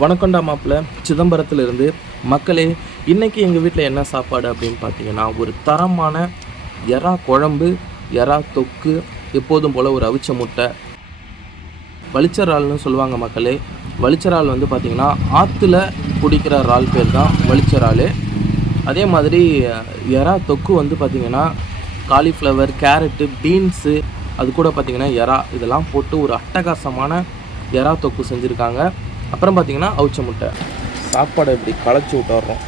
வணக்கண்டா மாப்பிள்ள. சிதம்பரத்திலிருந்து மக்களே இன்றைக்கி எங்கள் வீட்டில் என்ன சாப்பாடு அப்படின்னு பார்த்தீங்கன்னா ஒரு தரமான எறா குழம்பு எறா தொக்கு எப்போதும் போல் ஒரு அவிச்ச முட்டை. வலிச்சரால்னு சொல்லுவாங்க மக்களே. வலிச்சரால் வந்து பார்த்திங்கன்னா ஆற்றுல பிடிக்கிற இறால் பேர் தான் வலிச்சரால் அதே மாதிரி எறா தொக்கு வந்து பார்த்திங்கன்னா காலிஃப்ளவர் கேரட்டு பீன்ஸு அது கூட பார்த்திங்கன்னா எறா. இதெல்லாம் போட்டு ஒரு அட்டகாசமான எறா தொக்கு செஞ்சுருக்காங்க. அப்புறம் பார்த்திங்கன்னா அவிச்ச முட்டை. சாப்பாடை இப்படி களைச்சி விட்டுறோம்.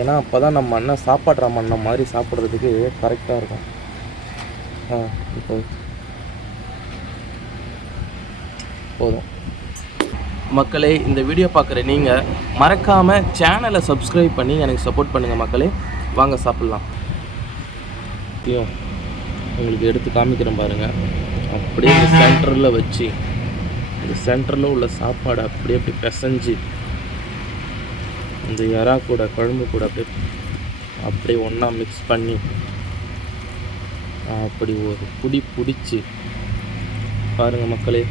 ஏன்னா அப்போ தான் நம்ம அண்ணன் சாப்பாடுற மண்ணம் மாதிரி சாப்பிட்றதுக்கு கரெக்டாக இருக்கும். ஆ இப்போ போதும். மக்களே இந்த வீடியோ பார்க்குற நீங்கள் மறக்காமல் சேனலை சப்ஸ்கிரைப் பண்ணி எனக்கு சப்போர்ட் பண்ணுங்கள் மக்களே. வாங்க சாப்பிட்லாம். உங்களுக்கு எடுத்து காமிக்கிறேன் பாருங்கள் அப்படியே சென்டரில் வச்சு இந்த சென்டரில் உள்ள சாப்பாடு அப்படியே அப்படி பிசைஞ்சு இந்த எறா கூட குழம்பு கூட அப்படியே அப்படியே ஒன்றா மிக்ஸ் பண்ணி அப்படி ஒரு புடி பிடிச்சி பாருங்கள் மக்களே.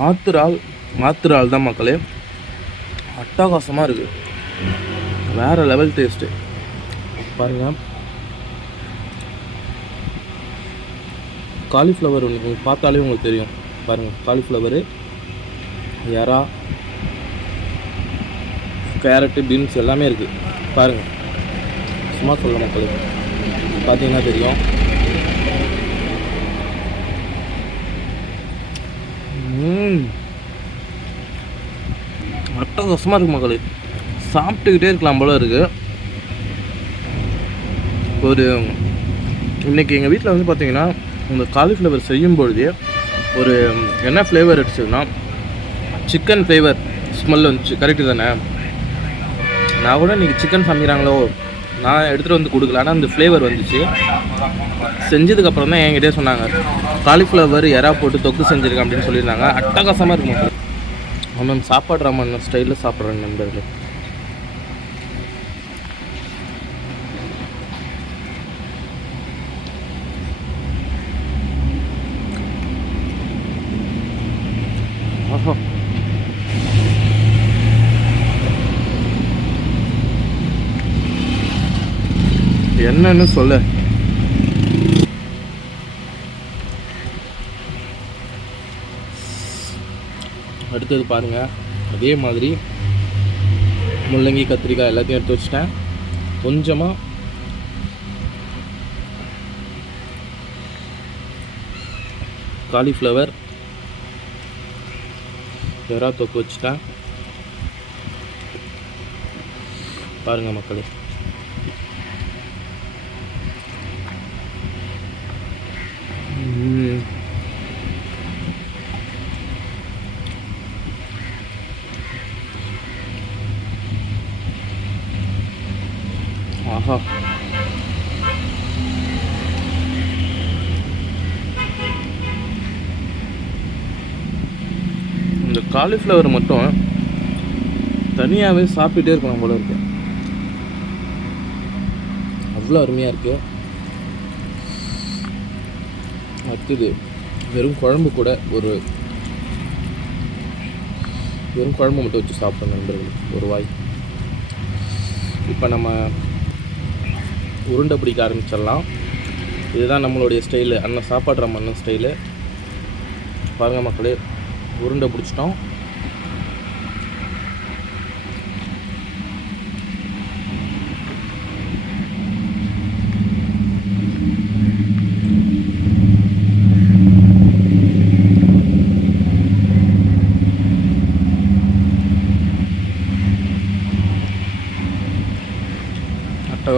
மாத்துறால் மாத்துறால் தான் மக்களே அட்டகாசமாக இருக்குது வேறு லெவல் டேஸ்ட்டு பாருங்கள் காலிஃப்ளவர் உங்களுக்கு பார்த்தாலே உங்களுக்கு தெரியும். பாருங்கள் காலிஃப்ளவரு எறா கேரட்டு பீன்ஸ் எல்லாமே இருக்குது பாருங்கள் சும்மா சொல்ல மக்களுக்கு பார்த்தீங்கன்னா தெரியும் ம் அட்டகாசமாக இருக்கு மக்களே. சாப்பிட்டுக்கிட்டே இருக்கலாம் போல இருக்குது ஒரு இன்றைக்கி எங்கள் வீட்டில் வந்து பார்த்திங்கன்னா இந்த காலிஃப்ளவர் செய்யும் பொழுதே ஒரு என்ன ஃப்ளேவர் அடிச்சதுன்னா சிக்கன் ஃப்ளேவர் ஸ்மெல் வந்துச்சு. கரெக்டு தானே? நான் கூட இன்றைக்கி சிக்கன் சமைக்கிறாங்களோ நான் எடுத்துகிட்டு வந்து கொடுக்கல. ஆனால் அந்த ஃப்ளேவர் வந்துச்சு. செஞ்சதுக்கப்புறம் தான் என்கிட்டே சொன்னாங்க. காலிஃப்ளவர் எறா போட்டு தொக்கு செஞ்சுருக்கேன் அப்படின்னு சொல்லியிருந்தாங்க. அட்டகாசமாக இருக்கும் மக்களே அவன் சாப்பாடு ராமன் ஸ்டைலில் சாப்பிட்றேன் நண்பர்கள். ஆஹா. என்னன்னு சொல்ல. அடுத்தது பாருங்கள் அதே மாதிரி முள்ளங்கி கத்திரிக்காய் எல்லாத்தையும் எடுத்து வச்சிட்டேன். கொஞ்சமாக காலிஃப்ளவர் எறா தொக்கு வச்சுட்டேன். பாருங்கள் மக்களே. காலிஃப்ளவர் மட்டும் தனியாகவே சாப்பிட்டுட்டே இருக்கணும் போல இருக்கு. அவ்வளோ அருமையாக இருக்கு. அடுத்தது வெறும் குழம்பு கூட ஒரு வெறும் குழம்பு மட்டும் வச்சு சாப்பிட்டோம் நண்பர்கள் ஒரு வாய். இப்போ நம்ம உருண்டை பிடிக்க ஆரம்பிச்சிடலாம். இதுதான் நம்மளுடைய ஸ்டைலு அண்ணன் சாப்பாடுற மண்ணன் ஸ்டைலு பாருங்கள் மக்களே உருண்டை பிடிச்சிட்டோம்.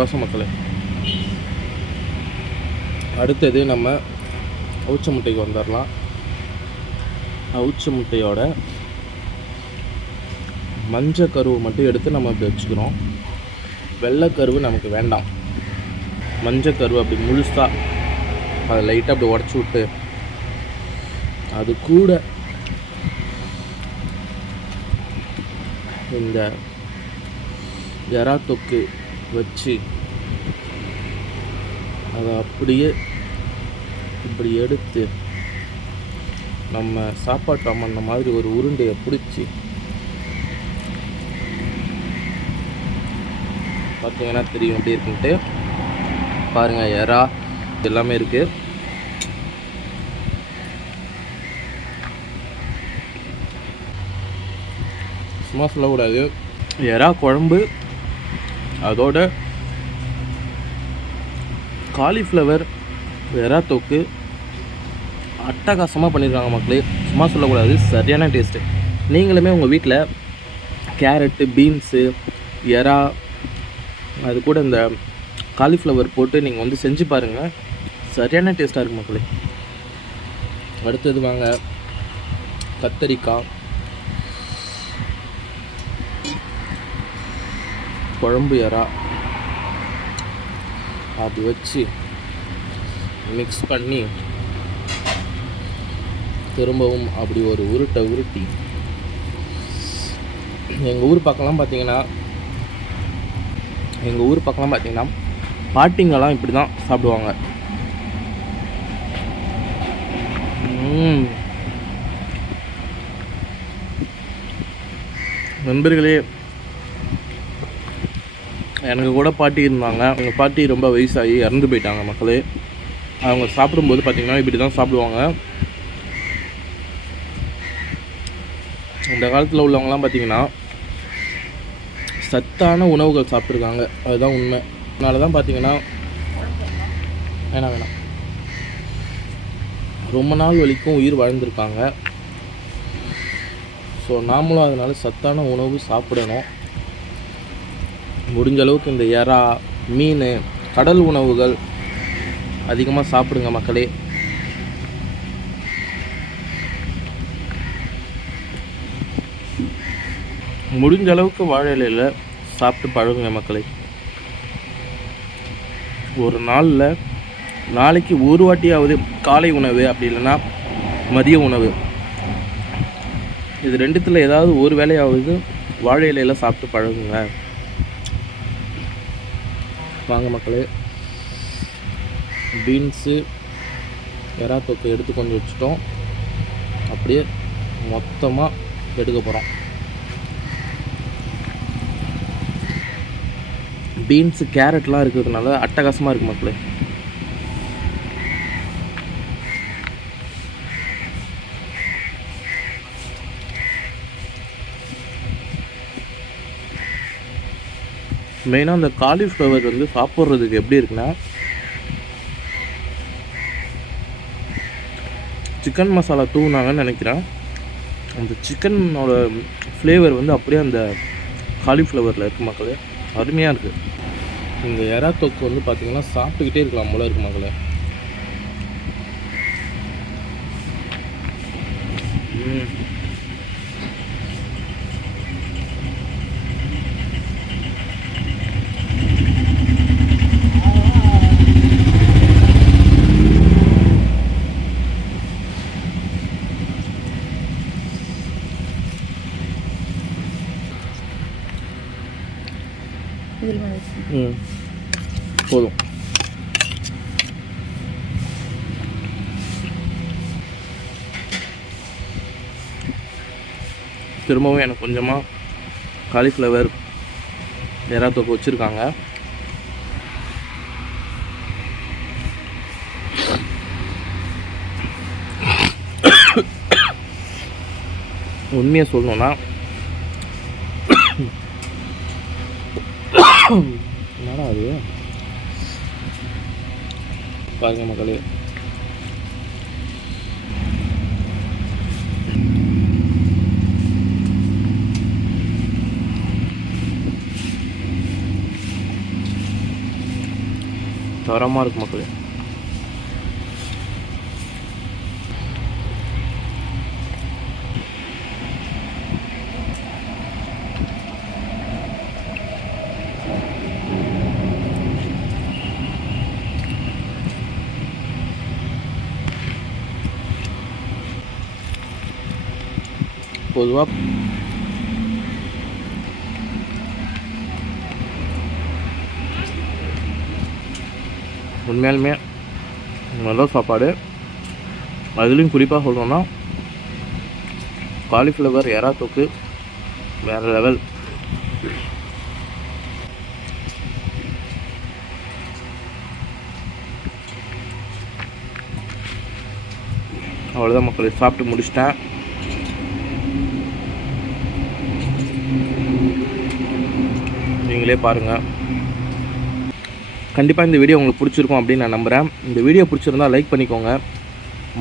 அட்டகாசம் மக்களே. அடுத்தது நம்ம அவுச்ச முட்டைக்கு வந்துடலாம் அவுச்ச முட்டையோட மஞ்சள் கருவு மட்டும் எடுத்து நம்ம இப்படி வச்சுக்கிறோம். வெள்ளைக்கருவு நமக்கு வேண்டாம். மஞ்சள் கருவு அப்படி முழுசாக அதை லைட்டாக அப்படி உடச்சி விட்டு அது கூட இந்த எறா தொக்கு வச்சு அதை அப்படியே இப்படி எடுத்து நம்ம சாப்பாட்டு அம்மன் மாதிரி ஒரு உருண்டையை பிடிச்சி பார்த்தீங்கன்னா தெரியும் எப்படி இருக்குன்ட்டு. பாருங்கள் எறா எல்லாமே இருக்குது சும்மா சொல்லக்கூடாது. எறா குழம்பு அதோட காலிஃப்ளவர் வெரா தொக்கு அட்டகாசமாக பண்ணியிருக்காங்க மக்களே. சும்மா சொல்லக்கூடாது சரியான டேஸ்ட்டு நீங்களுமே உங்கள் வீட்டில் கேரட்டு பீன்ஸு எறா அது கூட இந்த காலிஃப்ளவர் போட்டு நீங்கள் வந்து செஞ்சு பாருங்கள் சரியான டேஸ்ட்டாக இருக்கும் மக்களே. அடுத்தது வாங்க கத்தரிக்காய். குழம்பு எறா. அது வச்சு மிக்ஸ் பண்ணி திரும்பவும் அப்படி ஒரு உருட்டை உருட்டி. எங்கள் ஊர் பக்கம்லாம் பார்த்தீங்கன்னா எங்கள் ஊர் பக்கம்லாம் பார்த்தீங்கன்னா பாட்டிங்கெல்லாம் இப்படி தான் சாப்பிடுவாங்க நண்பர்களே எனக்கு கூட பாட்டி இருந்தாங்க. அவங்க பாட்டி ரொம்ப வயசாகி இறந்து போயிட்டாங்க மக்களே. அவங்க சாப்பிடும்போது பார்த்திங்கன்னா இப்படி தான் சாப்பிடுவாங்க. இந்த காலத்தில் உள்ளவங்கலாம் பார்த்திங்கன்னா சத்தான உணவுகள் சாப்பிட்ருக்காங்க அதுதான் உண்மை. அதனால தான் பார்த்தீங்கன்னா வேணாம் வேணாம். ரொம்ப நாள் வரைக்கும் உயிர் வாழ்ந்திருக்காங்க. ஸோ நாமளும் அதனால சத்தான உணவு சாப்பிடணும். முடிஞ்ச அளவுக்கு இந்த எறா மீன் கடல் உணவுகள் அதிகமாக சாப்பிடுங்க மக்களே. முடிஞ்ச அளவுக்கு வாழை இலையில் சாப்பிட்டு பழகுங்க மக்களை. ஒரு நாளில் நாளைக்கு ஒரு வாட்டியாவது காலை உணவு அப்படி இல்லைன்னா மதிய உணவு. இது ரெண்டுத்தில் ஏதாவது ஒரு வேலையாவது வாழை இலையில் சாப்பிட்டு பழகுங்க. வாங்க மக்களே. பீன்ஸு எறா தொக்கை எடுத்து கொஞ்சம் வச்சுட்டோம். அப்படியே மொத்தமாக எடுக்க போகிறோம் பீன்ஸு கேரட்லாம் இருக்கிறதுனால அட்டகாசமாக இருக்குது மக்களே. மெயினாக அந்த காலிஃப்ளவர் வந்து சாப்பிட்றதுக்கு எப்படி இருக்குன்னா சிக்கன் மசாலா தூவுனாங்கன்னு நினைக்கிறேன். அந்த சிக்கனோட ஃப்ளேவர் வந்து அப்படியே அந்த காலிஃப்ளவரில் இருக்குது மக்களே. அருமையாக இருக்குது இந்த எறா தொக்கு வந்து பார்த்திங்கன்னா சாப்பிட்டுக்கிட்டே இருக்கலாம் போல இருக்கு மக்களே. ம். போதும். திரும்பவும் எனக்கு கொஞ்சமாக காலிஃப்ளவர் எறா தொக்கு வச்சுருக்காங்க. உண்மையை சொல்லணுன்னா என்னடா அது பாருங்க மக்களே. தரமாக இருக்கு மக்களே. பொதுவாக உண்மையாலுமே நல்ல சாப்பாடு. அதுலேயும் குறிப்பாக சொல்லணும்னா காலிஃப்ளவர் எறா தொக்கு வேறு லெவல் அவ்வளோதான் மக்களை சாப்பிட்டு முடிச்சிட்டேன். நீங்களே பாருங்கள் கண்டிப்பாக இந்த வீடியோ உங்களுக்கு பிடிச்சிருக்கும் அப்படின்னு நான் நம்புகிறேன் இந்த வீடியோ பிடிச்சிருந்தா லைக் பண்ணிக்கோங்க.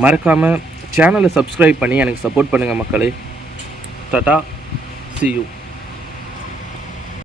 மறக்காமல் சேனலை சப்ஸ்கிரைப் பண்ணி எனக்கு சப்போர்ட் பண்ணுங்கள் மக்களே. Tata C you